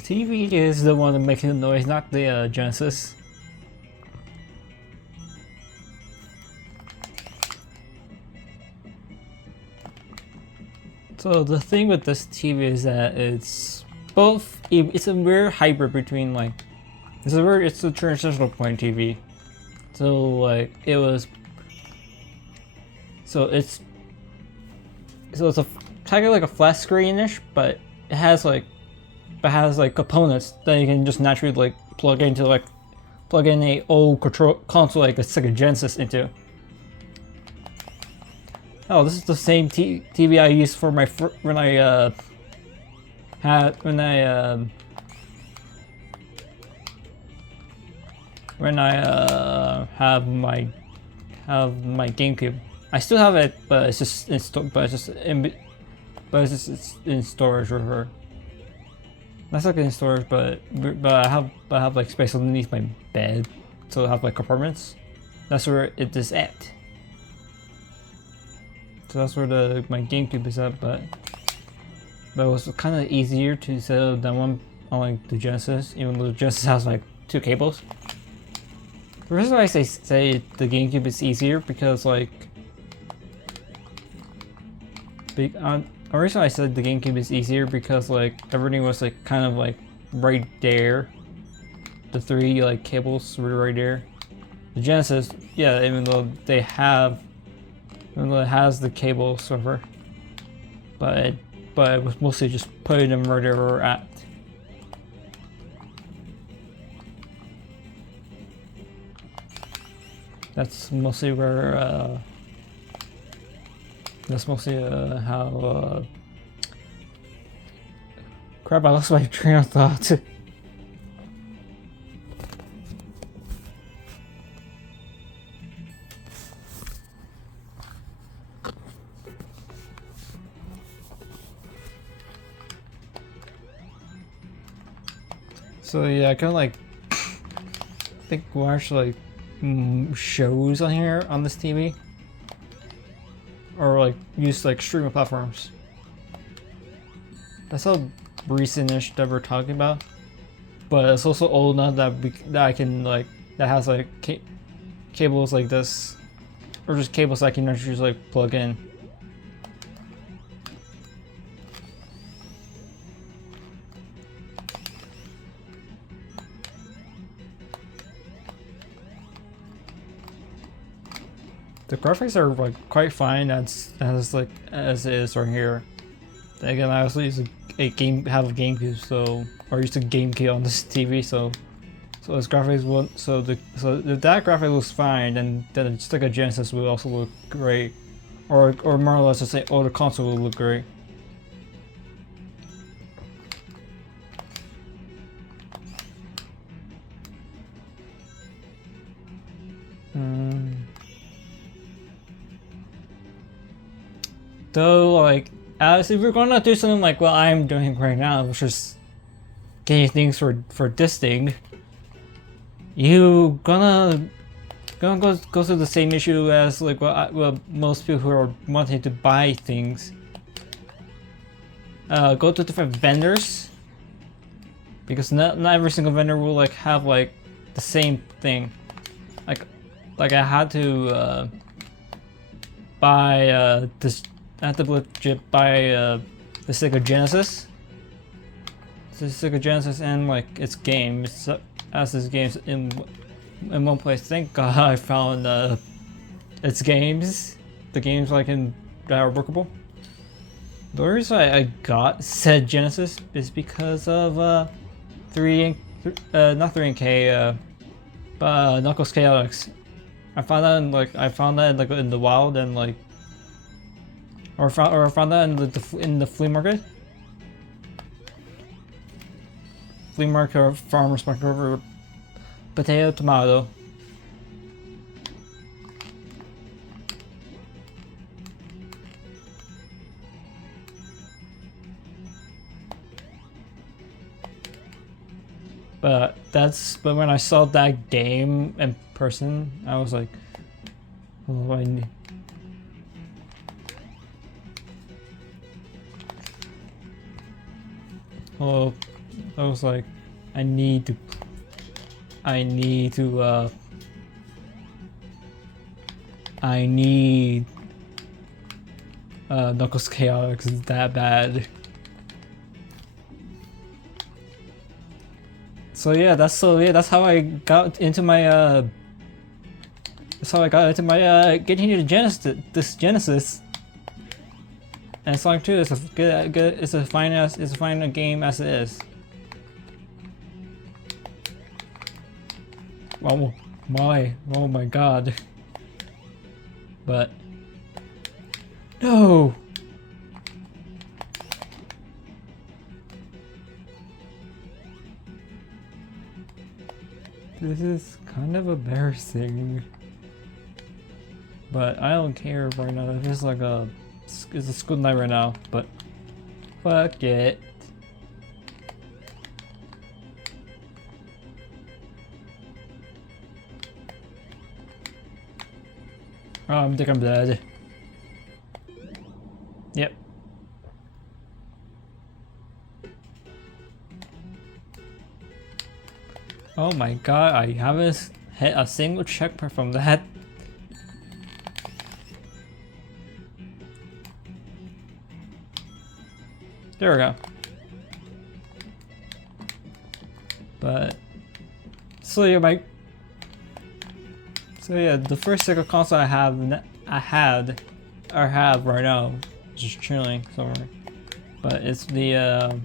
The TV is the one making the noise, not the Genesis. So the thing with this TV is that it's both. It's a weird hybrid between like it's a transitional point TV. So like it was. So it's a kind of like a flat screen-ish, but it has like components that you can just naturally like plug in a old control console like a Sega Genesis into. Oh, this is the same TV I used for my when I have my GameCube. I still have it, but it's in storage for her. That's like in storage, but I have like space underneath my bed, so I have like compartments. That's where it is at. So that's where my GameCube is at, but it was kind of easier to set up than one on like the Genesis, even though the Genesis has like 2 cables. The reason why I say the GameCube is easier because like the reason I said the GameCube is easier because like everything was like kind of like right there. The 3 like cables were right there. The Genesis, yeah, even though it has the cable server, but it was mostly just putting them right where we're at. That's mostly where how crap, I lost my train of thought. So yeah, I kind of like think watch like shows on here on this TV, or like use like streaming platforms. That's how recent-ish that we're talking about, but it's also old enough that I can like that has like cables like this, or just cables I can actually just like plug in. The graphics are like quite fine as it is right here. Again, I also use a GameCube, so or used a GameCube on this TV, so its graphics won't so if that graphic looks fine, then just like a Genesis will also look great, or more or less just say the console will look great. Though, like, as if we're gonna do something like what I'm doing right now, which is getting things for this thing, you gonna go through the same issue as like what most people who are wanting to buy things. Go to different vendors, because not every single vendor will like have like the same thing. Like I had to buy this. I had to legit buy the Sega Genesis. The Sega Genesis and like its games, as its games in one place. Thank God I found its games, the games like that are workable. The reason I got said Genesis is because of not 3NK, but Knuckles Chaotix. I found that in the wild, and like. Or I found that in the flea market. Flea market or farmer's market over potato, tomato. But when I saw that game in person, I was like, oh, I need. Hello, I was like, I need to I need Knuckles Chaotix is that bad. That's how I got into my getting into Genesis. And Sonic 2 is it's a fine game as it is. Oh my god. But no. This is kind of embarrassing. But I don't care right now. It's like it's a school night right now, but fuck it. Oh, I think I'm dead. Yep. Oh my god, I haven't hit a single checkpoint from that. There we go. But so yeah, the first Sega console I have right now, just chilling somewhere. But it's the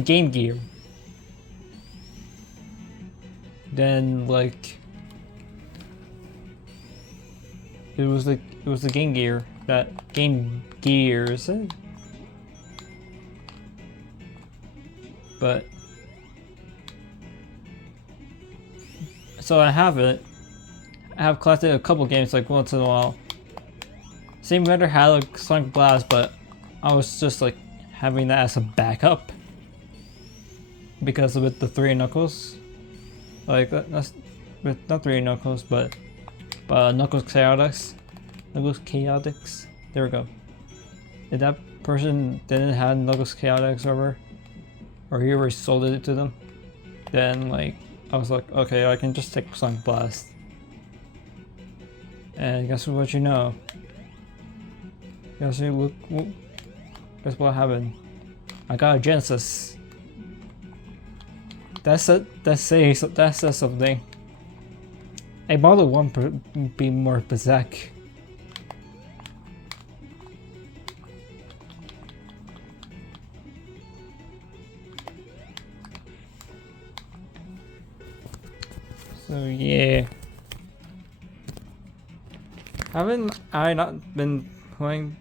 Game Gear. Then like it was the Game Gear, that Game Gear, is it? But so I have it. I have collected a couple games like once in a while. Same vendor had like Sonic Blast, but I was just like having that as a backup because with the 3 Knuckles, like that's with not 3 Knuckles, but Knuckles Chaotix. There we go. If that person didn't have Knuckles Chaotix or he already sold it to them, then like I was like, okay, I can just take Sonic Blast. And guess what you know? Guess what happened? I got a Genesis. That says something. A Model 1 be more Berserk. So yeah. Haven't I not been playing